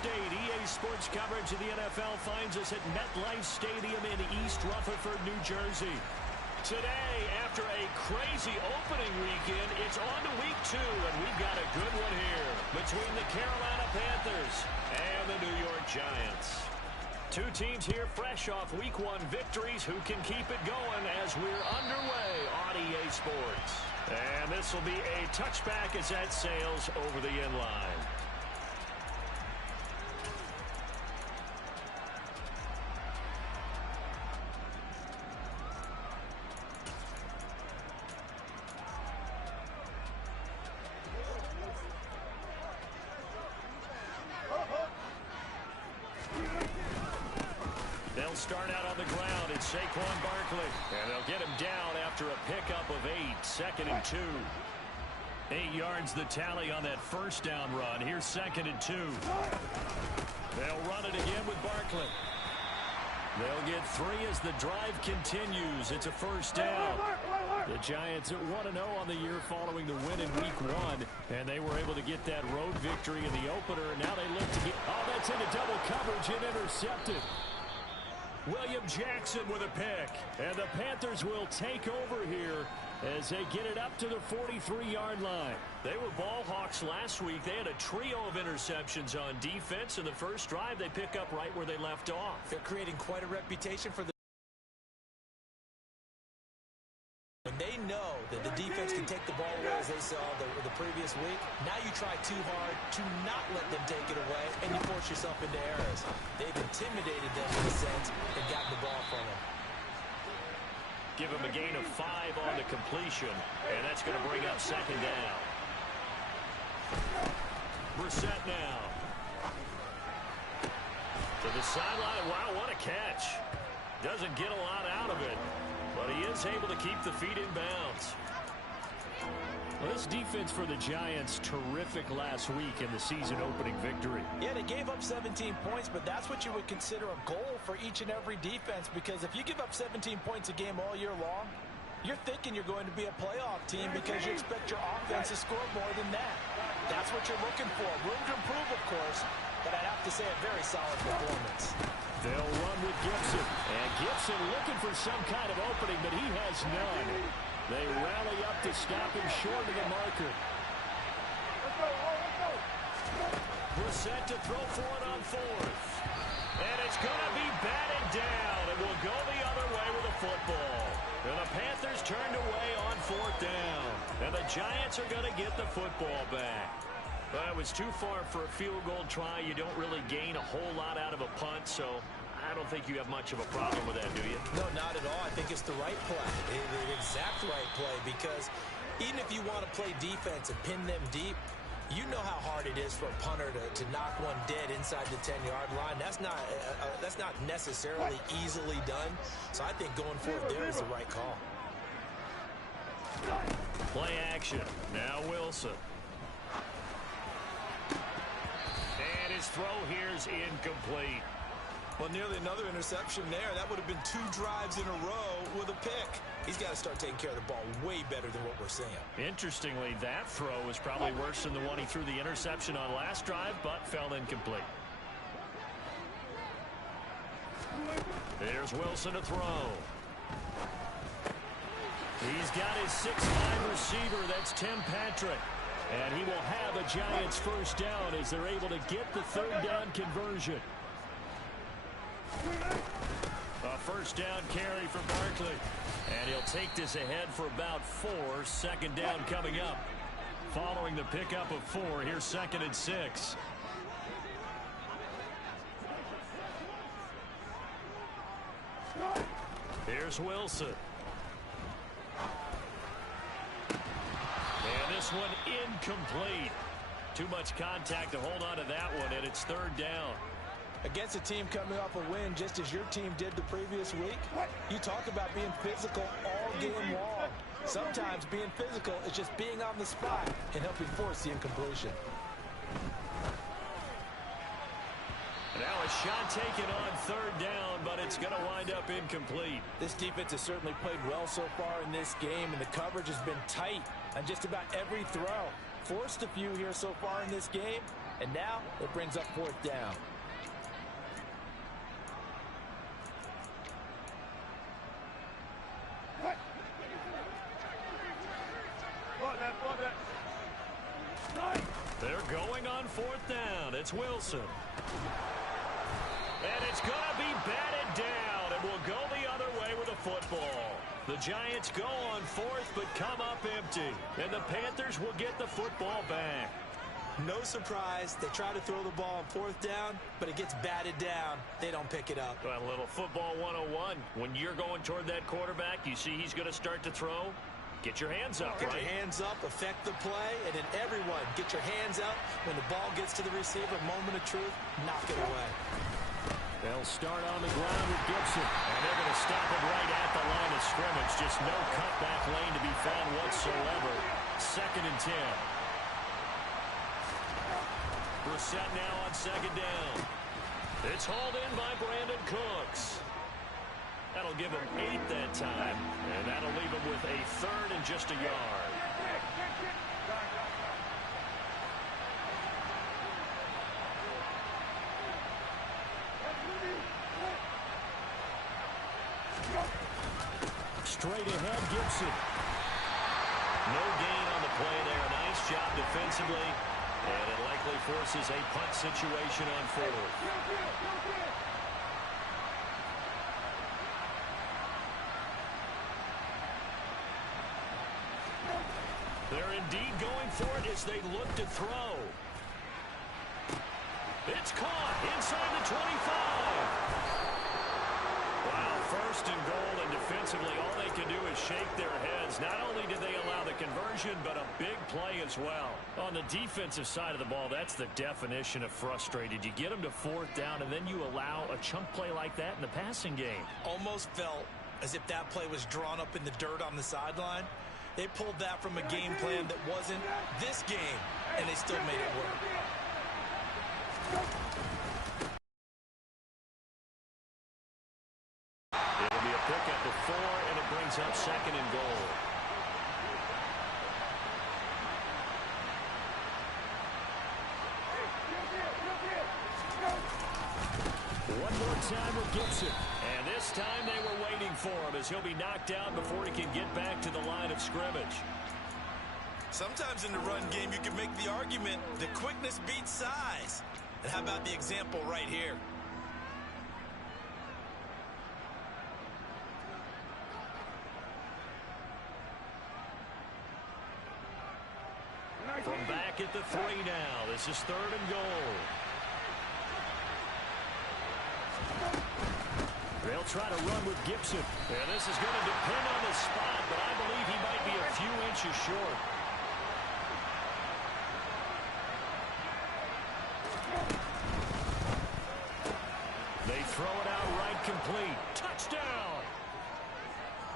State. EA Sports coverage of the NFL finds us at MetLife Stadium in East Rutherford, New Jersey. Today, after a crazy opening weekend, it's on to week 2, and we've got a good one here between the Carolina Panthers and the New York Giants. Two teams here fresh off week 1 victories who can keep it going as we're underway on EA Sports. And this will be a touchback as that sails over the end line. They'll start out on the ground. It's Saquon Barkley. And they'll get him down after a pickup of 8. 2nd and 2. 8 yards the tally on that first down run. Here's 2nd and 2. They'll run it again with Barkley. They'll get 3 as the drive continues. It's a first down. The Giants at 1-0 on the year following the win in week 1. And they were able to get that road victory in the opener. Now they look to get... Oh, that's into double coverage and intercepted. William Jackson with a pick. And the Panthers will take over here as they get it up to the 43-yard line. They were ball hawks last week. They had a trio of interceptions on defense. In the first drive, they pick up right where they left off. They're creating quite a reputation for the... When they know that the defense can take the ball away as they saw the previous week, now you try too hard to not let them take it away, and you force yourself into errors. They've intimidated them in a sense and gotten the ball from them. Give him a gain of 5 on the completion, and that's going to bring up 2nd down. Brissett now. To the sideline. Wow, what a catch. Doesn't get a lot out of it, but he is able to keep the feet in bounds. Well, this defense for the Giants, terrific last week in the season-opening victory. Yeah, they gave up 17 points, but that's what you would consider a goal for each and every defense, because if you give up 17 points a game all year long, you're thinking you're going to be a playoff team because you expect your offense to score more than that. That's what you're looking for. Room to improve, of course, but I'd have to say a very solid performance. They'll run with Gibson. And Gibson looking for some kind of opening, but he has none. They rally up to stop him short of the marker. Brissett to throw for it on 4th. And it's going to be batted down. It will go the other way with the football. And the Panthers turned away on 4th down. And the Giants are going to get the football back. Well, it was too far for a field goal try. You don't really gain a whole lot out of a punt, so I don't think you have much of a problem with that, do you? No, not at all. I think it's the right play, the exact right play, because even if you want to play defense and pin them deep, you know how hard it is for a punter to knock one dead inside the 10-yard line. That's not necessarily easily done, so I think going for it there is the right call. Play action. Now Wilson. And his throw here is incomplete. Well, nearly another interception there. That would have been 2 drives in a row with a pick. He's got to start taking care of the ball way better than what we're seeing. Interestingly, that throw is probably worse than the one he threw the interception on last drive, but fell incomplete. There's Wilson to throw. He's got his 6'5" receiver. That's Tim Patrick. And he will have a Giants first down as they're able to get the 3rd down conversion. A first down carry for Barkley. And he'll take this ahead for about 4. 2nd down coming up. Following the pickup of 4, here's 2nd and 6. Here's Wilson. And this one incomplete. Too much contact to hold on to that one, and it's 3rd down. Against a team coming off a win just as your team did the previous week, you talk about being physical all game long. Sometimes being physical is just being on the spot and helping force the incompletion. Now a shot taken on 3rd down, but it's going to wind up incomplete. This defense has certainly played well so far in this game, and the coverage has been tight on just about every throw. Forced a few here so far in this game, And now it brings up fourth down. They're going on fourth down. It's Wilson. And it's going to be batted down, and will go the other way with a football. The Giants go on fourth, but come up empty. And the Panthers will get the football back. No surprise, they try to throw the ball on fourth down, but it gets batted down. They don't pick it up. Well, a little football 101. When you're going toward that quarterback, you see he's going to start to throw. Get your hands up, Get right? your hands up, affect the play, and then everyone get your hands up. When the ball gets to the receiver, moment of truth, knock it away. They'll start on the ground with Gibson, and they're going to stop it right at the line of scrimmage. Just no cutback lane to be found whatsoever. 2nd and 10. Brissett now on 2nd down. It's hauled in by Brandon Cooks. That'll give him 8 that time, and that'll leave him with a 3rd and just a yard. Straight ahead, Gibson. No gain on the play there. Nice job defensively, and it likely forces a punt situation on 4th. They're indeed going for it as they look to throw. It's caught inside the 25. Wow, 1st and goal, and defensively all they can do is shake their heads. Not only did they allow the conversion, but a big play as well. On the defensive side of the ball, that's the definition of frustrated. You get them to 4th down, and then you allow a chunk play like that in the passing game. Almost felt as if that play was drawn up in the dirt on the sideline. They pulled that from a game plan that wasn't this game, and they still made it work. It'll be a pickup of 4, and it brings up 2nd and goal. One more time with Gibson. And this time they were waiting for him as he'll be knocked down before he can get back to the line of scrimmage. Sometimes in the run game, you can make the argument that quickness beats size. And how about the example right here? From back at the 3 now, this is 3rd and goal. They'll try to run with Gibson. And this is going to depend on the spot, but I believe he might be a few inches short. They throw it out right complete. Touchdown!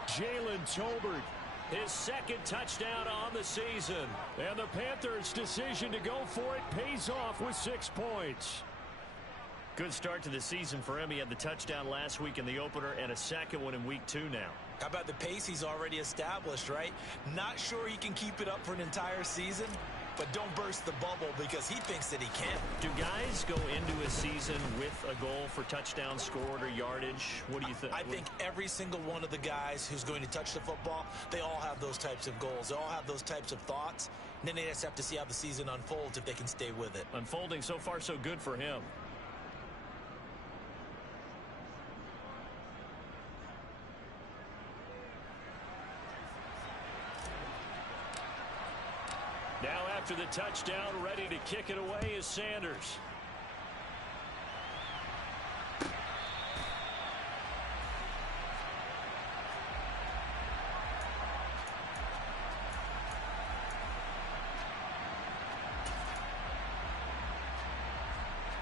Jalen Tolbert, his 2nd touchdown on the season. And the Panthers' decision to go for it pays off with 6 points. Good start to the season for him. He had the touchdown last week in the opener and a 2nd one in week 2 now. How about the pace he's already established, right? Not sure he can keep it up for an entire season, but don't burst the bubble because he thinks that he can. Do guys go into a season with a goal for touchdown scored or yardage? What do you think? I think every single one of the guys who's going to touch the football, they all have those types of goals. They all have those types of thoughts. And then they just have to see how the season unfolds if they can stay with it. Unfolding so far so good for him. Now after the touchdown, ready to kick it away is Sanders.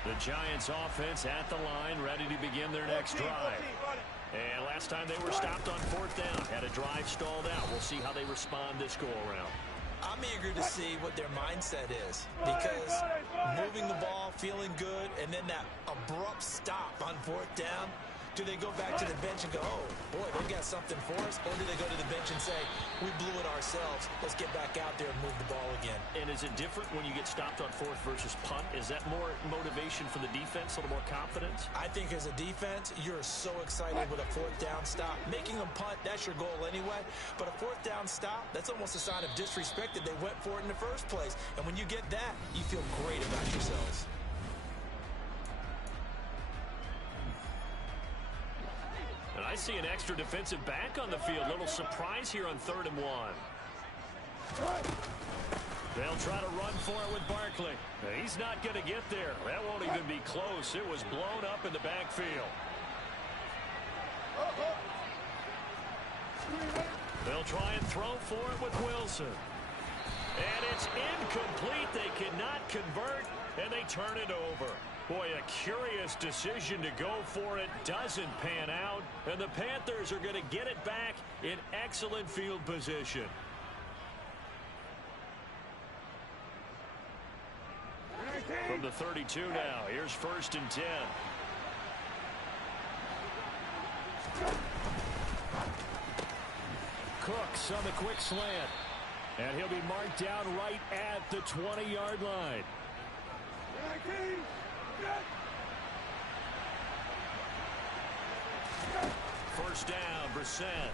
The Giants offense at the line, ready to begin their next drive. And last time they were stopped on 4th down, had a drive stalled out. We'll see how they respond this go-around. I'm eager to see what their mindset is because moving the ball, feeling good, and then that abrupt stop on 4th down, Do they go back to the bench and go, oh, boy, they got something for us? Or do they go to the bench and say, we blew it ourselves. Let's get back out there and move the ball again. And is it different when you get stopped on fourth versus punt? Is that more motivation for the defense, a little more confidence? I think as a defense, you're so excited with a fourth down stop. Making them punt, that's your goal anyway. But a fourth down stop, that's almost a sign of disrespect that they went for it in the first place. And when you get that, you feel great about yourselves. And I see an extra defensive back on the field. Little surprise here on 3rd and 1. They'll try to run for it with Barkley. He's not going to get there. That won't even be close. It was blown up in the backfield. They'll try and throw for it with Wilson. And it's incomplete. They cannot convert, and they turn it over. Boy, a curious decision to go for it. Doesn't pan out, and the Panthers are going to get it back in excellent field position. From the 32 now, here's 1st and 10. Cooks on the quick slant. And he'll be marked down right at the 20-yard line. First down, Brissett.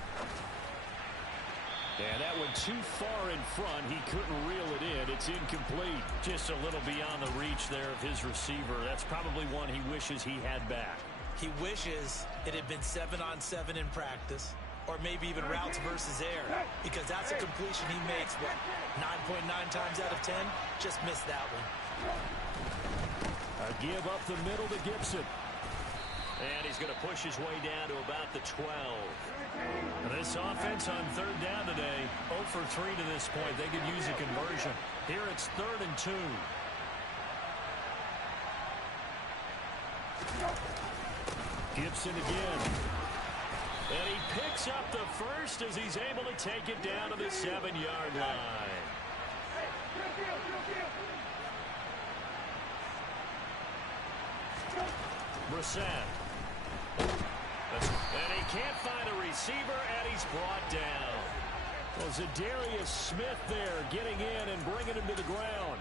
And that one too far in front. He couldn't reel it in. It's incomplete. Just a little beyond the reach there of his receiver. That's probably one he wishes he had back. He wishes it had been 7-on-7 in practice, or maybe even routes versus air, because that's a completion he makes, what, 9.9 times out of 10? Just missed that one. A give up the middle to Gibson. And he's going to push his way down to about the 12. This offense on 3rd down today, 0 for 3 to this point. They could use a conversion. Here it's 3rd and 2. Gibson again. And he picks up the first as he's able to take it down to the 7-yard line. Brissett. And he can't find a receiver, and he's brought down. Well, Zadarius Smith there getting in and bringing him to the ground.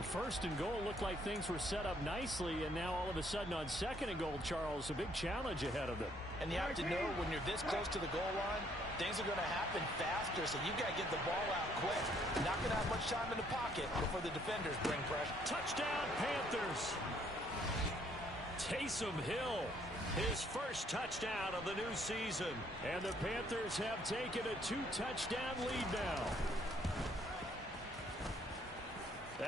First and goal looked like things were set up nicely, and now all of a sudden on 2nd and goal, Charles, a big challenge ahead of them. And you have to know when you're this close to the goal line, things are going to happen faster, so you've got to get the ball out quick. Not going to have much time in the pocket before the defenders bring pressure. Touchdown, Panthers. Taysom Hill, his first touchdown of the new season. And the Panthers have taken a 2-touchdown lead now.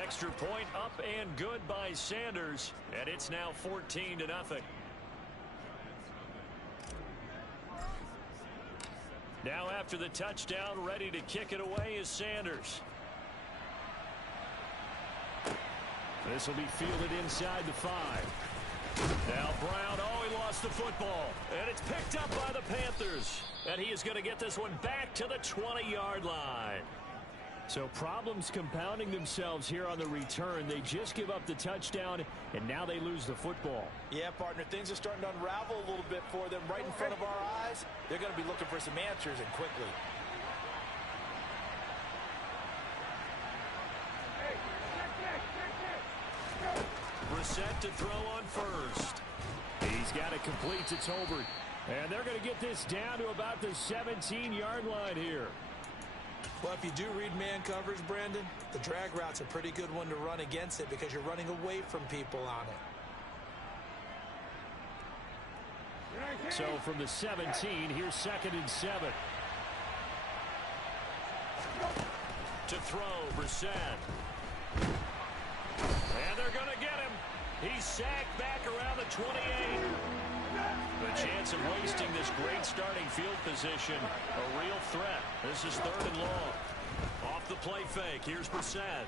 Extra point up and good by Sanders. And it's now 14-0. Now after the touchdown, ready to kick it away is Sanders. This will be fielded inside the 5. Now Brown, he lost the football. And it's picked up by the Panthers. And he is going to get this one back to the 20-yard line. So problems compounding themselves here on the return. They just give up the touchdown, and now they lose the football. Yeah, partner, things are starting to unravel a little bit for them right in front of our eyes. They're going to be looking for some answers, and quickly. Brissett to throw on first. He's got it complete to Tolbert. And they're going to get this down to about the 17-yard line here. Well, if you do read man coverage, Brandon, the drag route's a pretty good one to run against it because you're running away from people on it. So from the 17, here's 2nd and 7. To throw, Brissett. And they're going to get him. He's sacked back around the 28. The chance of wasting this great starting field position, a real threat. This is 3rd and long. Off the play fake, here's Brissett.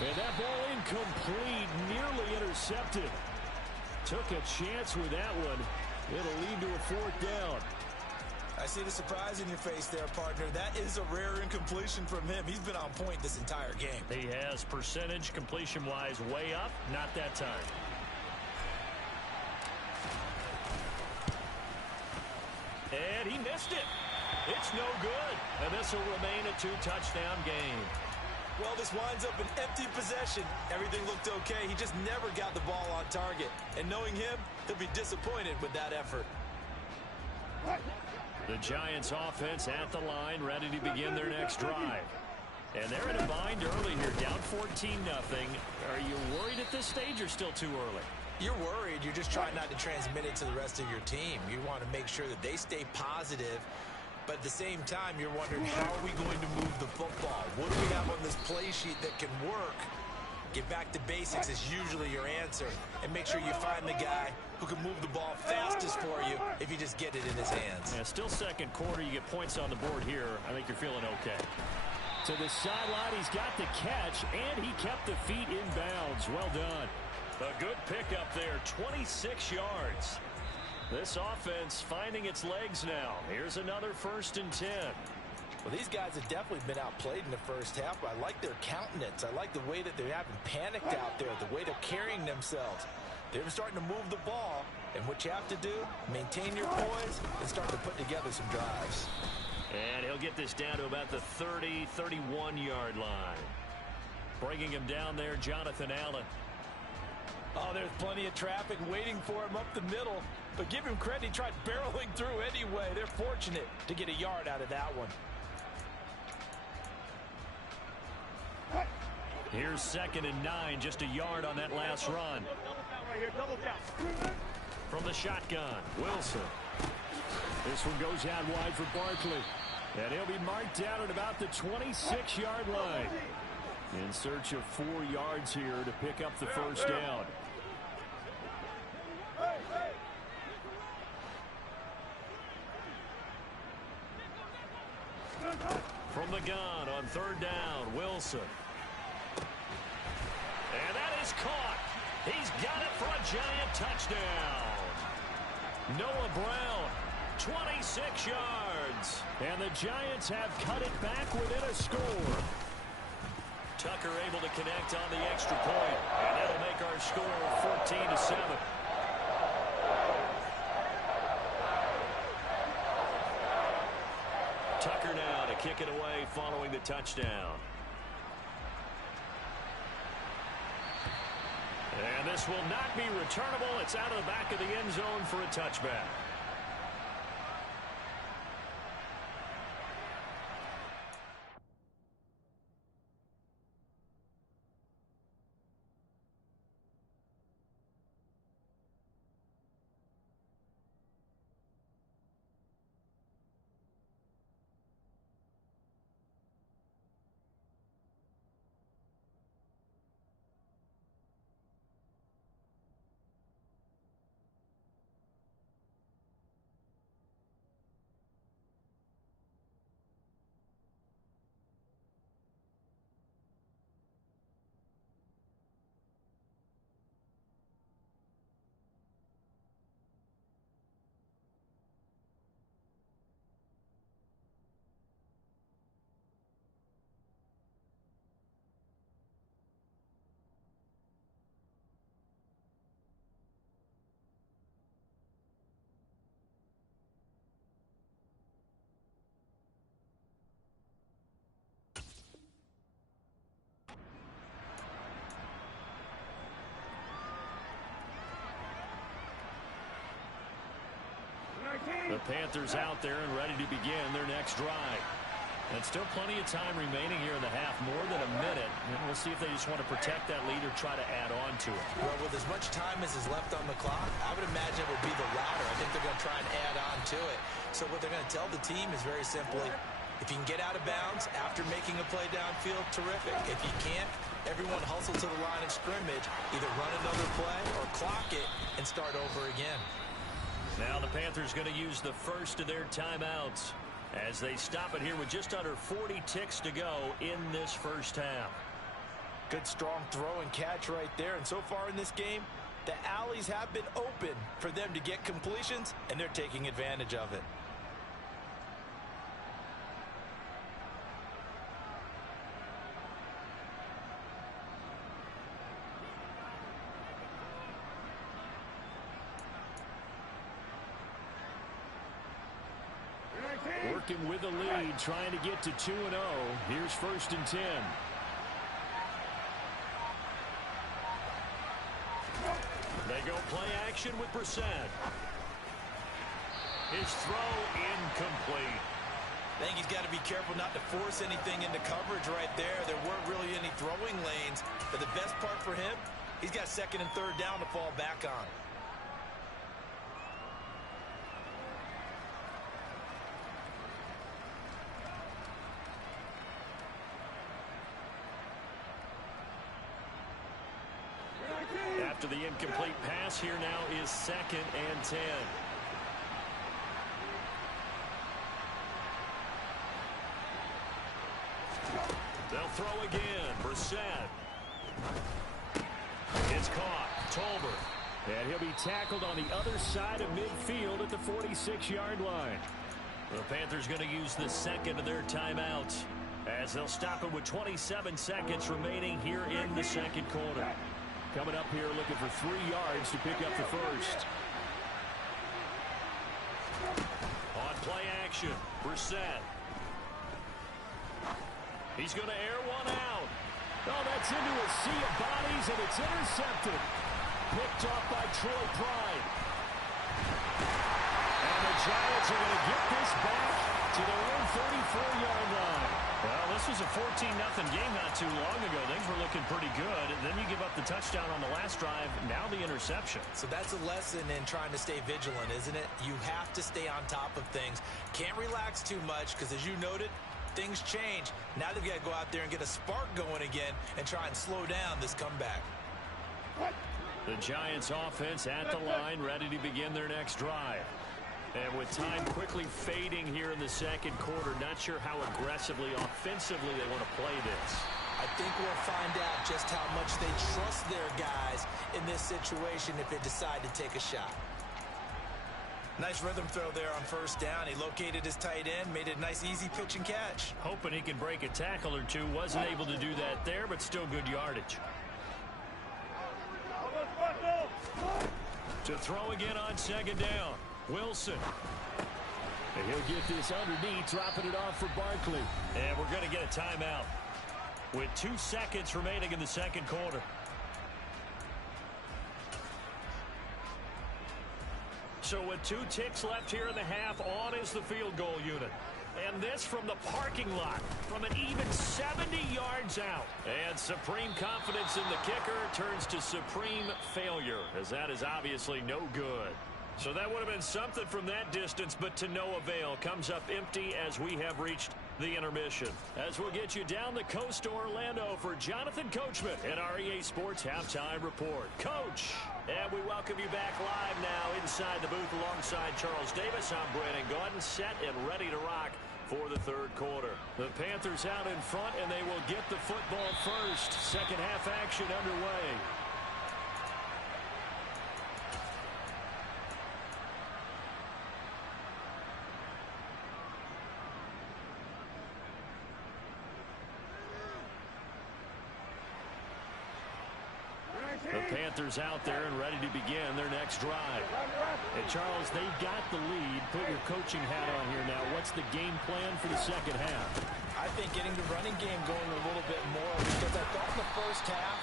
And that ball incomplete, nearly intercepted. Took a chance with that one. It'll lead to a 4th down. I see the surprise in your face there, partner. That is a rare incompletion from him. He's been on point this entire game. He has percentage completion-wise way up. Not that time. and he missed it. It's no good, and this will remain a 2-touchdown game. Well, this winds up an empty possession. Everything looked okay. He just never got the ball on target. And knowing him, he'll be disappointed with that effort. The Giants offense at the line, ready to begin their next drive. And they're in a bind early here, down 14-0. Are you worried at this stage or still too early? You're worried. You're just trying not to transmit it to the rest of your team. You want to make sure that they stay positive. But at the same time, you're wondering, how are we going to move the football? What do we have on this play sheet that can work? Get back to basics is usually your answer. And make sure you find the guy who can move the ball fastest for you if you just get it in his hands. Yeah, still second quarter. You get points on the board here. I think you're feeling okay. To the sideline, he's got the catch, and he kept the feet in bounds. Well done. A good pickup there, 26 yards. This offense finding its legs now. Here's another 1st and 10. Well, these guys have definitely been outplayed in the first half, but I like their countenance. I like the way that they haven't panicked out there, the way they're carrying themselves. They're starting to move the ball, and what you have to do, maintain your poise and start to put together some drives. And he'll get this down to about the 30, 31-yard line. Bringing him down there, Jonathan Allen. Oh, there's plenty of traffic waiting for him up the middle. But give him credit, he tried barreling through anyway. They're fortunate to get a yard out of that one. Here's 2nd and 9, just a yard on that last run. From the shotgun, Wilson. This one goes out wide for Barkley. And he'll be marked down at about the 26-yard line. In search of 4 yards here to pick up the first down. From the gun on 3rd down, Wilson. And that is caught. He's got it for a Giant touchdown. Noah Brown, 26 yards. And the Giants have cut it back within a score. Tucker able to connect on the extra point. And that'll make our score 14-7. Tucker now to kick it away following the touchdown. And this will not be returnable. It's out of the back of the end zone for a touchback. The Panthers out there and ready to begin their next drive. And still plenty of time remaining here in the half, more than a minute. And we'll see if they just want to protect that lead or try to add on to it. Well, with as much time as is left on the clock, I would imagine it would be the latter. I think they're going to try and add on to it. So what they're going to tell the team is very simply, if you can get out of bounds after making a play downfield, terrific. If you can't, everyone hustle to the line of scrimmage, either run another play or clock it and start over again. Now the Panthers going to use the first of their timeouts as they stop it here with just under 40 ticks to go in this first half. Good strong throw and catch right there. And so far in this game, the alleys have been open for them to get completions, and they're taking advantage of it. working with the lead, trying to get to 2-0. Here's 1st and 10. They go play action with Brissett. His throw incomplete. I think he's got to be careful not to force anything into coverage right there. There weren't really any throwing lanes. But the best part for him, he's got 2nd and 3rd down to fall back on. After the incomplete pass, here now is 2nd and 10. They'll throw again. Brissett. It's caught. Tolbert. And he'll be tackled on the other side of midfield at the 46-yard line. The Panthers going to use the 2nd of their timeouts as they'll stop him with 27 seconds remaining here in the 2nd quarter. Coming up here looking for 3 yards to pick up the 1st. On play action, Brissett. He's going to air one out. Oh, that's into a sea of bodies, and it's intercepted. Picked off by Troy Pride. And the Giants are going to get this back to their own 34-yard line. Well, this was a 14-0 game not too long ago. Things were looking pretty good. And then you give up the touchdown on the last drive. Now the interception. So that's a lesson in trying to stay vigilant, isn't it? You have to stay on top of things. Can't relax too much because, as you noted, things change. Now they've got to go out there and get a spark going again and try and slow down this comeback. The Giants offense at the line, ready to begin their next drive. And with time quickly fading here in the 2nd quarter, not sure how aggressively, offensively they want to play this. I think we'll find out just how much they trust their guys in this situation if they decide to take a shot. Nice rhythm throw there on 1st down. He located his tight end, made it a nice easy pitch and catch. Hoping he can break a tackle or two. Wasn't able to do that there, but still good yardage. To throw again on 2nd down. Wilson. And he'll get this underneath, dropping it off for Barkley. And we're going to get a timeout with 2 seconds remaining in the 2nd quarter. So with 2 ticks left here in the half, on is the field goal unit. And this from the parking lot, from an even 70 yards out. And supreme confidence in the kicker turns to supreme failure, as that is obviously no good. So that would have been something from that distance, but to no avail. Comes up empty as we have reached the intermission. As we'll get you down the coast to Orlando for Jonathan Coachman and our EA Sports Halftime Report. Coach! And we welcome you back live now inside the booth alongside Charles Davis. I'm Brandon Gaudin, set and ready to rock for the 3rd quarter. The Panthers out in front, and they will get the football first. 2nd half action underway. The Panthers out there and ready to begin their next drive. And Charles, they've got the lead. Put your coaching hat on here now. What's the game plan for the 2nd half? I think getting the running game going a little bit more, because I thought in the 1st half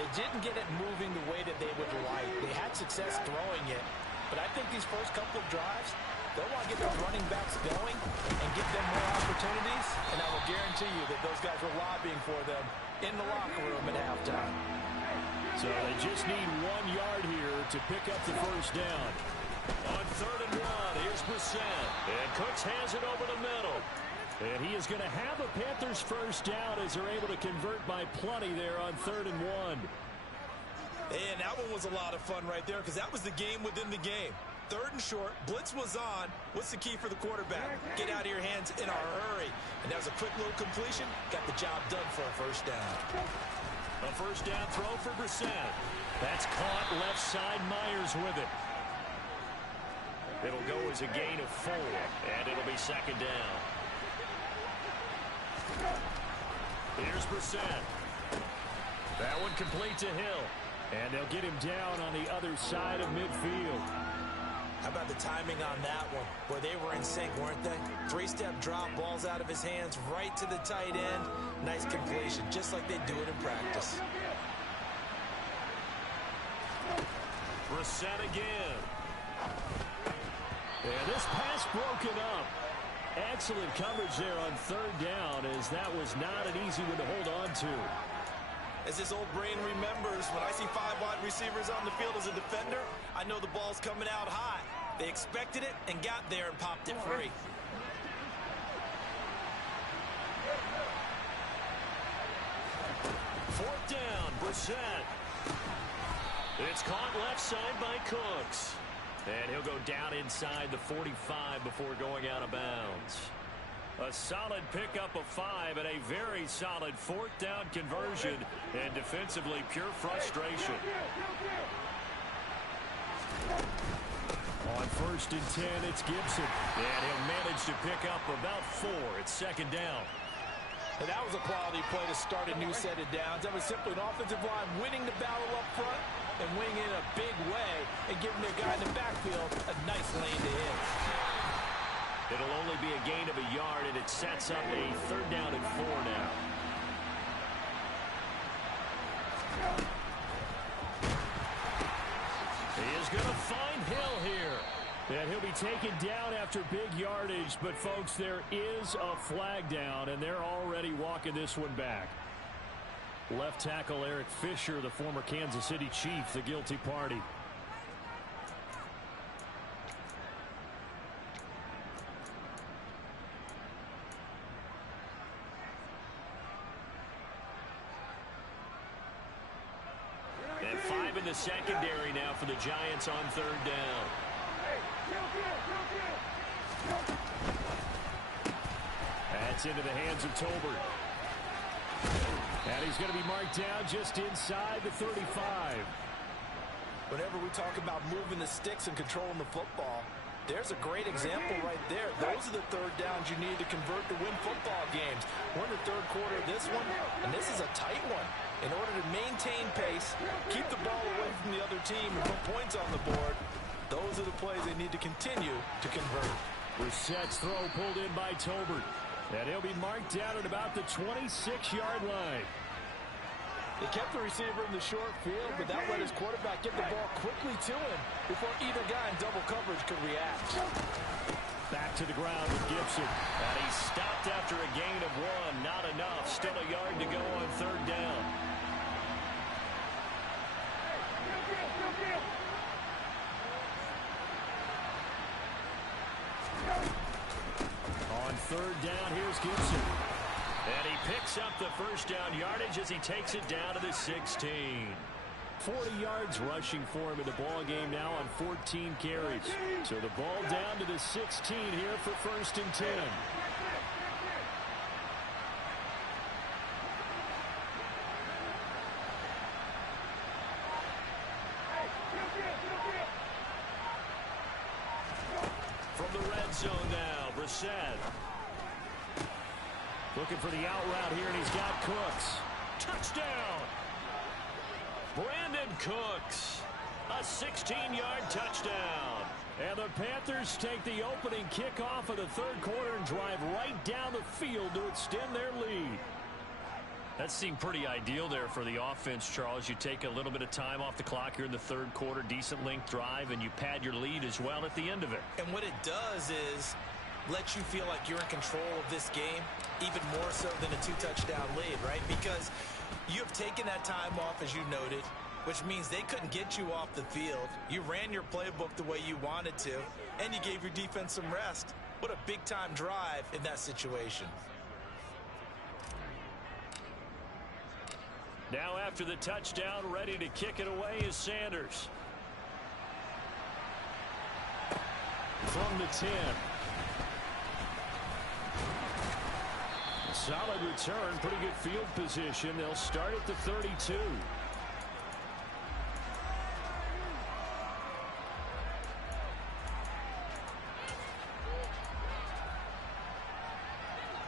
they didn't get it moving the way that they would like. They had success throwing it, but I think these first couple of drives, they'll want to get those running backs going and give them more opportunities, and I will guarantee you that those guys were lobbying for them in the locker room at halftime. So they just need 1 yard here to pick up the 1st down. On 3rd and 1, here's Brissett. And Cooks has it over the middle. And he is going to have a Panthers 1st down as they're able to convert by plenty there on 3rd and 1. And that one was a lot of fun right there because that was the game within the game. 3rd and short, blitz was on. What's the key for the quarterback? Get out of your hands in a hurry. And that was a quick little completion. Got the job done for a 1st down. A 1st down throw for Brissett. That's caught left side. Myers with it. It'll go as a gain of 4, and it'll be 2nd down. Here's Brissett. That one complete to Hill. And they'll get him down on the other side of midfield. How about the timing on that one? Boy, they were in sync, weren't they? Three-step drop, balls out of his hands, right to the tight end. Nice completion, just like they do it in practice. Brissett again. And this pass broken up. Excellent coverage there on third down, as that was not an easy one to hold on to. As his old brain remembers, when I see 5 wide receivers on the field as a defender, I know the ball's coming out high. They expected it and got there and popped it free. Fourth down, Brissett. It's caught left side by Cooks. And he'll go down inside the 45 before going out of bounds. A solid pickup of 5 and a very solid fourth down conversion, and defensively pure frustration. On first and 10, it's Gibson. And he'll manage to pick up about 4 at second down. And that was a quality play to start a new set of downs. That was simply an offensive line winning the battle up front and winning in a big way and giving their guy in the backfield a nice lane to hit. It'll only be a gain of a yard, and it sets up a third down and 4 now. He is going to find Hill here. And he'll be taken down after big yardage, but folks, there is a flag down, and they're already walking this one back. Left tackle Eric Fisher, the former Kansas City Chief, the guilty party. And 5 in the secondary now for the Giants on third down. That's into the hands of Tolbert. And he's going to be marked down just inside the 35. Whenever we talk about moving the sticks and controlling the football, there's a great example right there. Those are the third downs you need to convert to win football games. We're in the third quarter of this one, and this is a tight one. In order to maintain pace, keep the ball away from the other team, and put points on the board, those are the plays they need to continue to convert. Brissett's throw pulled in by Tolbert. And he'll be marked down at about the 26-yard line. They kept the receiver in the short field, but that let his quarterback get the ball quickly to him before either guy in double coverage could react. Back to the ground with Gibson. And he stopped after a gain of 1. Not enough. Still a yard to go on third down. On third down, here's Gibson. And he picks up the first down yardage as he takes it down to the 16. 40 yards rushing for him in the ball game now on 14 carries. So the ball down to the 16 here for first and 10. From the red zone now, Brissett. Looking for the out route here, and he's got Cooks. Touchdown! Brandon Cooks. A 16-yard touchdown. And the Panthers take the opening kickoff of the third quarter and drive right down the field to extend their lead. That seemed pretty ideal there for the offense, Charles. You take a little bit of time off the clock here in the third quarter, decent length drive, and you pad your lead as well at the end of it. And what it does is let you feel like you're in control of this game, even more so than a 2-touchdown lead, right? Because you have taken that time off, as you noted, which means they couldn't get you off the field. You ran your playbook the way you wanted to, and you gave your defense some rest. What a big-time drive in that situation. Now after the touchdown, ready to kick it away is Sanders. From the 10. Solid return, pretty good field position. They'll start at the 32.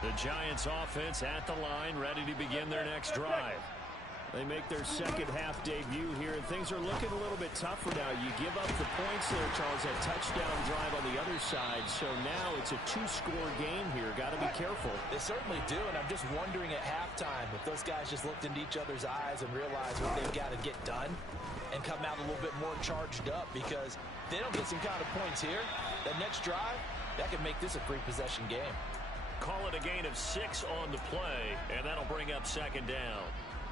The Giants offense at the line, ready to begin their next drive. They make their second half debut here, and things are looking a little bit tougher now. You give up the points points there, Charles. That touchdown drive on the other side. So now it's a two-score game here. Got to be careful. They certainly do, and I'm just wondering at halftime if those guys just looked into each other's eyes and realized what they've got to get done and come out a little bit more charged up, because if they don't get some kind of points here, that next drive, that could make this a three-possession game. Call it a gain of 6 on the play, and that'll bring up second down.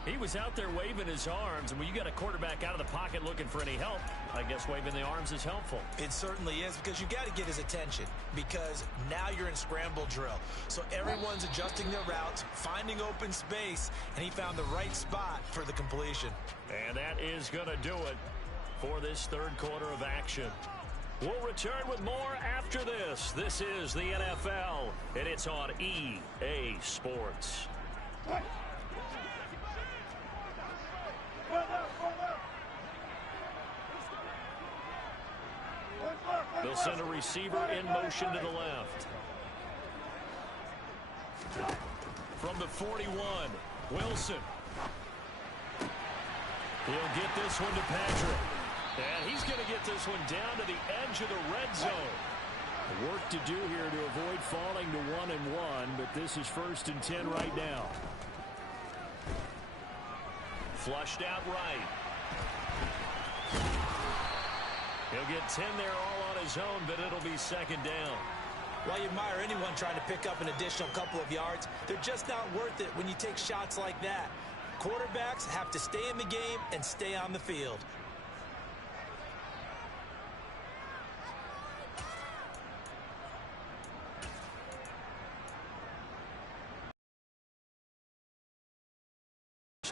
He was out there waving his arms, and when you got a quarterback out of the pocket looking for any help, I guess waving the arms is helpful. It certainly is, because you got to get his attention, because now you're in scramble drill. So everyone's adjusting their routes, finding open space, and he found the right spot for the completion. And that is going to do it for this third quarter of action. We'll return with more after this. This is the NFL, and it's on EA Sports. They'll send a receiver in motion to the left. From the 41, Wilson. He'll get this one to Patrick. And he's going to get this one down to the edge of the red zone. Work to do here to avoid falling to 1-1, but this is 1st and 10 right now. Flushed out right. He'll get 10 there all on his own, but it'll be second down. While you admire anyone trying to pick up an additional couple of yards, they're just not worth it when you take shots like that. Quarterbacks have to stay in the game and stay on the field.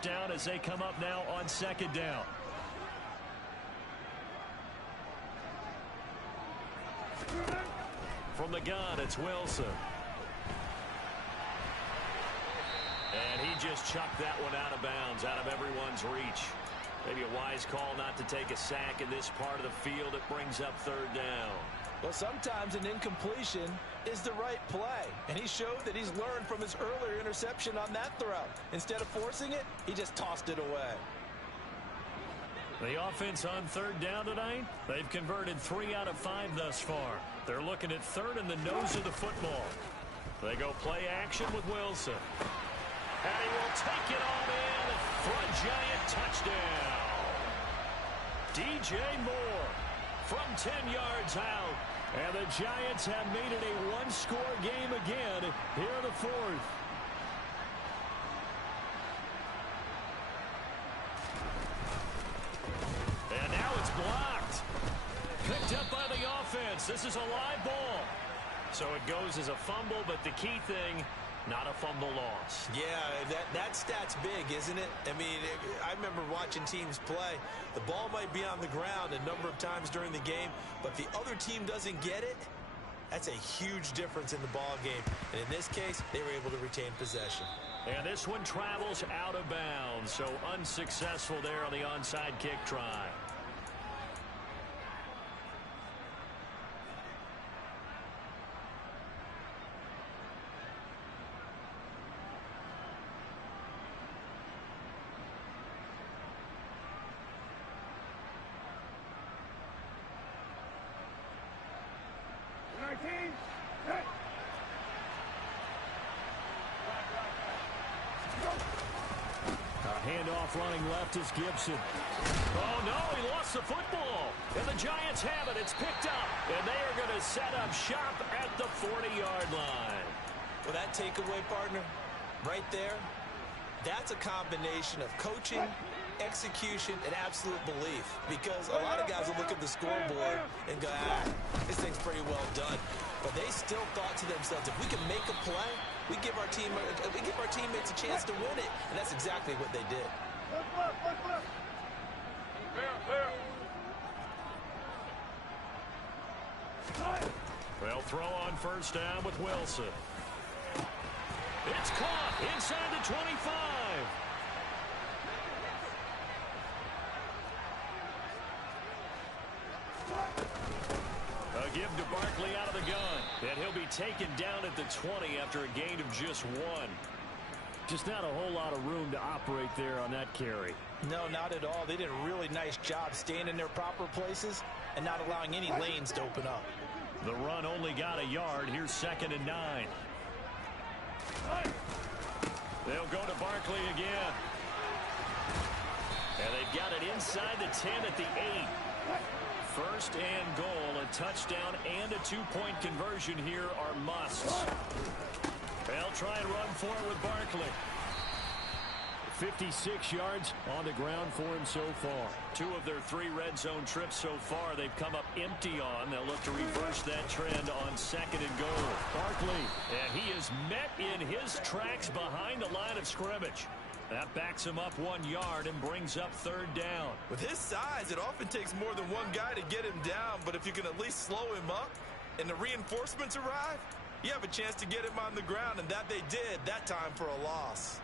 Down as they come up now on second down. From the gun, it's Wilson. And he just chucked that one out of bounds, out of everyone's reach. Maybe a wise call not to take a sack in this part of the field. It brings up third down. Well, sometimes an incompletion is the right play, and he showed that he's learned from his earlier interception on that throw. Instead of forcing it, he just tossed it away. The offense on third down tonight, they've converted 3 out of 5 thus far. They're looking at third in the nose of the football. They go play action with Wilson. And he will take it on in for a giant touchdown. DJ Moore from 10 yards out. And the Giants have made it a one-score game again here in the fourth. And now it's blocked. Picked up by the offense. This is a live ball. So it goes as a fumble, but the key thing, not a fumble loss. Yeah, that stat's big, isn't it? I mean, I remember watching teams play. The ball might be on the ground a number of times during the game, but the other team doesn't get it. That's a huge difference in the ball game. And in this case, they were able to retain possession. And this one travels out of bounds, so unsuccessful there on the onside kick try. Handoff running left is Gibson. Oh, no, he lost the football. And the Giants have it. It's picked up. And they are going to set up shop at the 40-yard line. Well, that takeaway, partner, right there, that's a combination of coaching, execution, and absolute belief. Because a lot of guys will look at the scoreboard and go, this thing's pretty well done. But they still thought to themselves, if we can make a play, we give our teammates a chance to win it. And that's exactly what they did. They'll throw on first down with Wilson. It's caught inside the 25. A give to Barkley out of the gun. And he'll be taken down at the 20 after a gain of just 1. Just not a whole lot of room to operate there on that carry. No, not at all. They did a really nice job staying in their proper places and not allowing any lanes to open up. The run only got a yard. Here's 2nd and 9. They'll go to Barkley again. And they've got it inside the 10 at the 8. 1st and goal. A touchdown and a 2-point conversion here are musts. They'll try and run for it with Barkley. 56 yards on the ground for him so far. 2 of their 3 red zone trips so far they've come up empty on. They'll look to reverse that trend on 2nd and goal. Barkley, and he is met in his tracks behind the line of scrimmage. That backs him up 1 yard and brings up 3rd down. With his size, it often takes more than one guy to get him down, but if you can at least slow him up and the reinforcements arrive, you have a chance to get him on the ground, and that they did that time for a loss.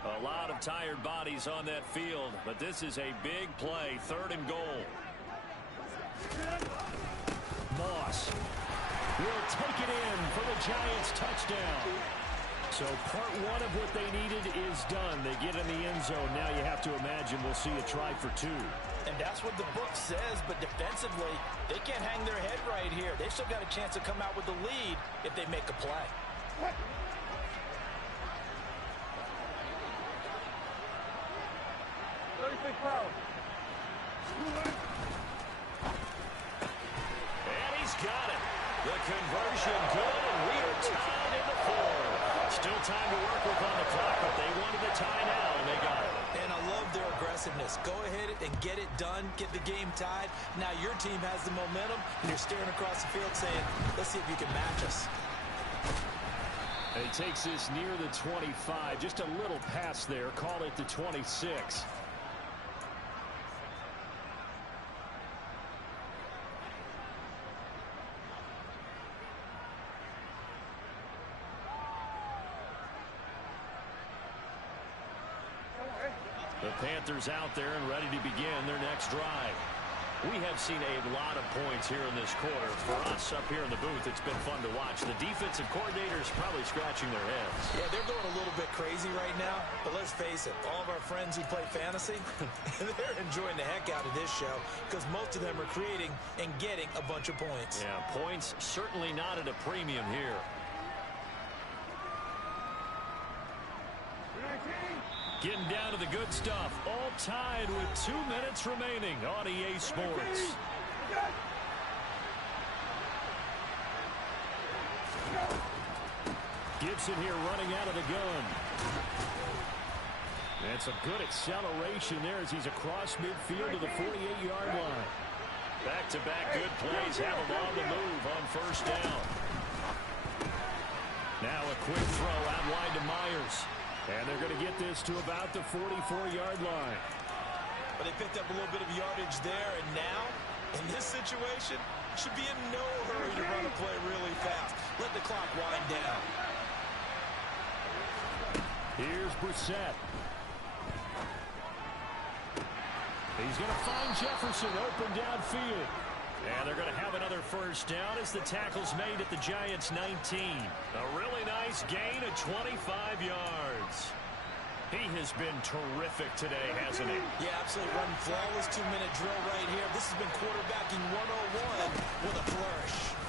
A lot of tired bodies on that field, but this is a big play. 3rd and goal. Moss will take it in for the Giants touchdown. So part 1 of what they needed is done. They get in the end zone. Now you have to imagine we'll see a try for 2. And that's what the book says, but defensively, they can't hang their head right here. They've still got a chance to come out with the lead if they make a play. And he's got it. The conversion good, and we are tied in the 4th. Still time to work with on the clock, but they wanted the tie now, and they got it. And I love their aggressiveness. Go ahead and get it done, get the game tied. Now your team has the momentum, and you're staring across the field saying, let's see if you can match us. And he takes this near the 25. Just a little pass there. Call it the 26. The Panthers out there and ready to begin their next drive. We have seen a lot of points here in this quarter. For us up here in the booth, it's been fun to watch. The defensive coordinators probably scratching their heads. Yeah, they're going a little bit crazy right now. But let's face it, all of our friends who play fantasy, they're enjoying the heck out of this show because most of them are creating and getting a bunch of points. Yeah, points certainly not at a premium here. Getting down to the good stuff. All tied with 2 minutes remaining on EA Sports. Gibson here running out of the gun. That's a good acceleration there as he's across midfield to the 48-yard line. Back-to-back good plays have him on the move on 1st down. Now a quick throw out wide to Myers. And they're going to get this to about the 44-yard line. But they picked up a little bit of yardage there, and now, in this situation, should be in no hurry to run a play really fast. Let the clock wind down. Here's Brissett. He's going to find Jefferson open downfield. And they're going to have another 1st down as the tackle's made at the Giants' 19. A really nice gain of 25 yards. He has been terrific today, hasn't he? Yeah, absolutely. Running flawless 2-minute drill right here. This has been quarterbacking 101 with a flourish.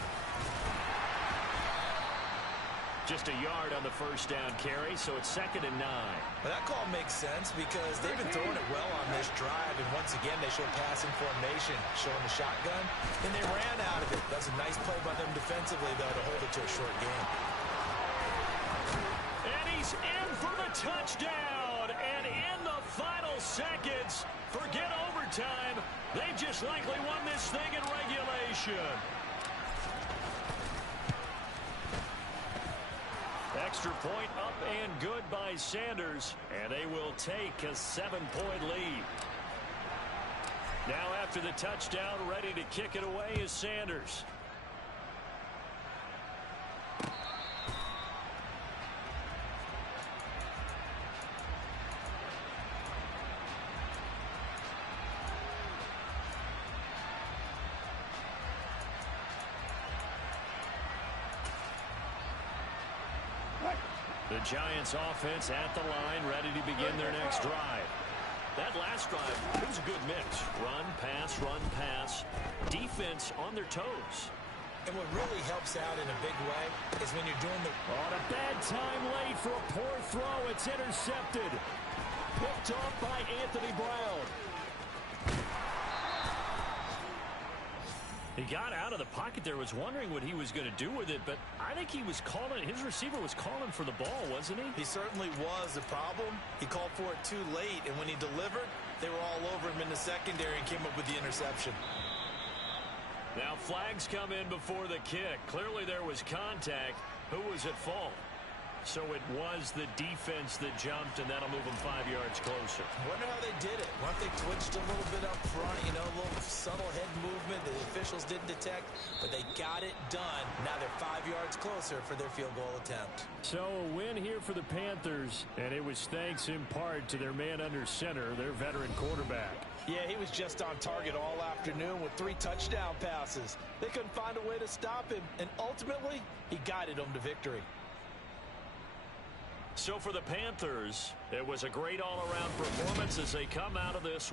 Just a yard on the 1st down carry, so it's 2nd and 9. Well, that call makes sense because they've been throwing it well on this drive, and once again, they showed passing formation, showing the shotgun, and they ran out of it. That's a nice play by them defensively, though, to hold it to a short game. And he's in for the touchdown, and in the final seconds, forget overtime, they just likely won this thing in regulation. Extra point up and good by Sanders, and they will take a 7-point lead. Now after the touchdown, ready to kick it away is Sanders. The Giants offense at the line, ready to begin their next drive. That last drive, it was a good mix. Run, pass, defense on their toes. And what really helps out in a big way is when you're doing the... On a bad time late for a poor throw. It's intercepted. Picked off by Anthony Brown. He got out of the pocket there, was wondering what he was going to do with it, but I think he was calling, his receiver was calling for the ball, wasn't he? He certainly was. The problem, he called for it too late, and when he delivered, they were all over him in the secondary and came up with the interception. Now flags come in before the kick. Clearly there was contact. Who was at fault? So it was the defense that jumped, and that'll move them 5 yards closer. I wonder how they did it. Wonder if they twitched a little bit up front, you know, a little subtle head movement the officials didn't detect, but they got it done. Now they're 5 yards closer for their field goal attempt. So a win here for the Panthers, and it was thanks in part to their man under center, their veteran quarterback. Yeah, he was just on target all afternoon with 3 touchdown passes. They couldn't find a way to stop him, and ultimately, he guided them to victory. So for the Panthers, it was a great all-around performance as they come out of this